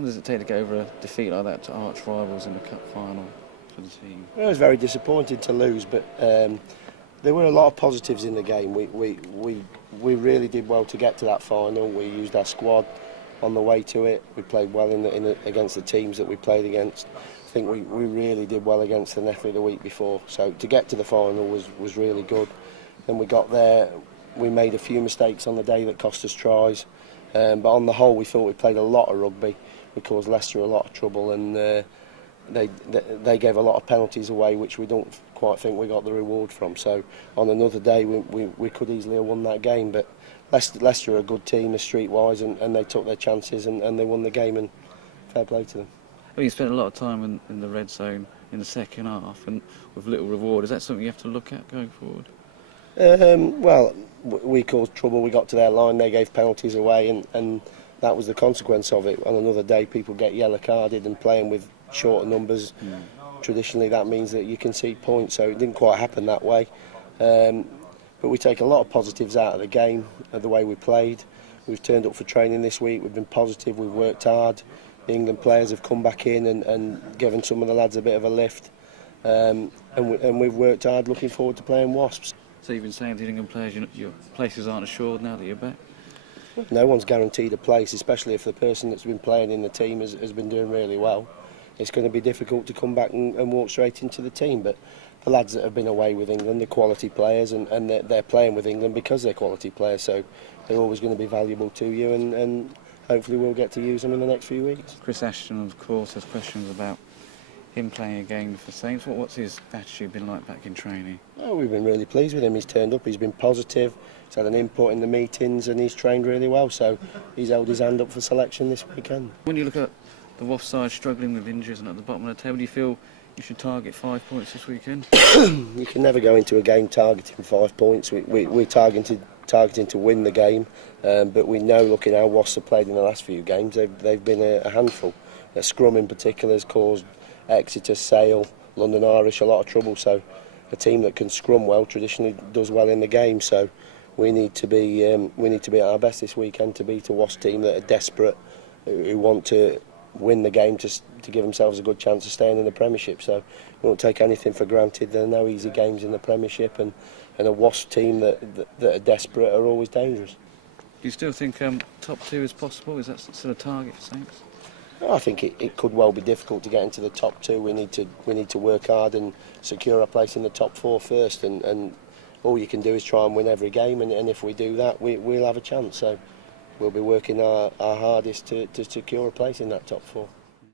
long does it take to get over a defeat like that to arch rivals in the cup final for the team? It was very disappointing to lose, but there were a lot of positives in the game. We really did well to get to that final. We used our squad on the way to it. We played well against the teams that we played against. I think we really did well against the Netherlands the week before. So to get to the final was really good. Then we got there. We made a few mistakes on the day that cost us tries. But on the whole, we thought we played a lot of rugby. We caused Leicester a lot of trouble, and they gave a lot of penalties away, which we don't quite think we got the reward from. So on another day, we could easily have won that game. But Leicester are a good team, streetwise, and they took their chances and they won the game, and fair play to them. Well, you spent a lot of time in the red zone in the second half and with little reward. Is that something you have to look at going forward? Well, we caused trouble. We got to their line, they gave penalties away, and that was the consequence of it. On another day, people get yellow carded, and playing with shorter numbers, traditionally that means that you concede points, so it didn't quite happen that way. But we take a lot of positives out of the game, of the way we played. We've turned up for training this week, we've been positive, we've worked hard. The England players have come back in and given some of the lads a bit of a lift. And we've worked hard, looking forward to playing Wasps. So you've been saying to the England players your places aren't assured now that you're back? No one's guaranteed a place, especially if the person that's been playing in the team has been doing really well. It's going to be difficult to come back and walk straight into the team, but the lads that have been away with England, they're quality players, and they're playing with England because they're quality players, so they're always going to be valuable to you, and hopefully we'll get to use them in the next few weeks. Chris Ashton, of course, has questions about him playing again for Saints. What's his attitude been like back in training? Oh, we've been really pleased with him. He's turned up, he's been positive, he's had an input in the meetings, and he's trained really well, so he's held his hand up for selection this weekend. When you look at the Wasps side struggling with injuries and at the bottom of the table, do you feel you should target 5 points this weekend? You can never go into a game targeting 5 points. We're targeting to win the game, but we know, looking how Wasps have played in the last few games, they've been a handful. The scrum in particular has caused Exeter, Sale, London Irish a lot of trouble, so a team that can scrum well traditionally does well in the game, so we need to be at our best this weekend to beat a Wasps team that are desperate, who want to win the game to give themselves a good chance of staying in the Premiership. So we won't take anything for granted. There are no easy games in the Premiership, and a Wasps team that are desperate are always dangerous. Do you still think top 2 is possible? Is that still a target for Saints? I think it could well be difficult to get into the top 2. We need to work hard and secure our place in the top 4 first, and all you can do is try and win every game, and if we do that, we'll have a chance. So we'll be working our hardest to secure a place in that top 4.